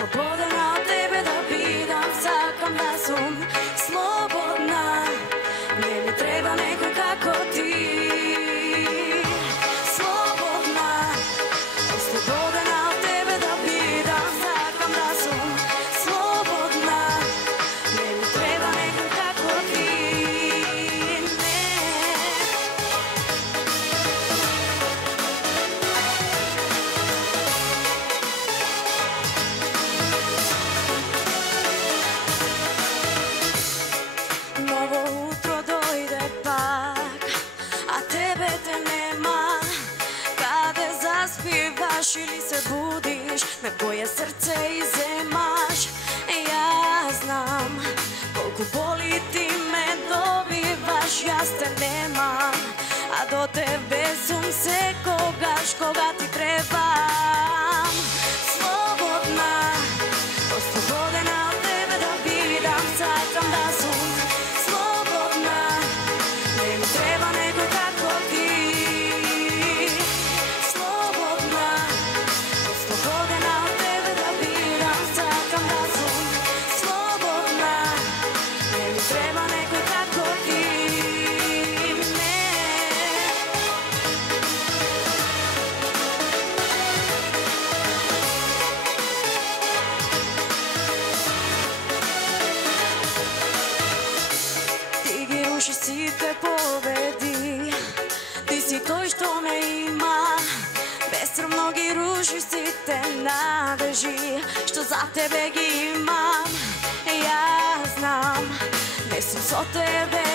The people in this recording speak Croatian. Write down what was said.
Slobodna od tebe da pitam, sakam da sam slobodna. Ne mi treba neko kako ti. Slobodna, slobodna od tebe da pitam, sakam da sam slobodna. Ne mi treba neko kako ti. Novo utro dojde pak, a tebe te nema. Kada zaspivaš ili se budiš, me boje srce i zemaš. Ja znam koliko boli ti me dobivaš, ja te nemam, a do tebe sam se koga ti trebam. Slobodna, oslobodena od tebe da vidim, sakam da sam slobodna. Ne mi treba neko kako ti. Slobodna, oslobodena od tebe da vidim, sakam da sam slobodna. Ne mi treba neko kako ti. Ruši si te pobedi, ti si to što me ima. Besramno gi ruši si te nadeži, što za tebe gi imam. Ja znam, ne sam so tebe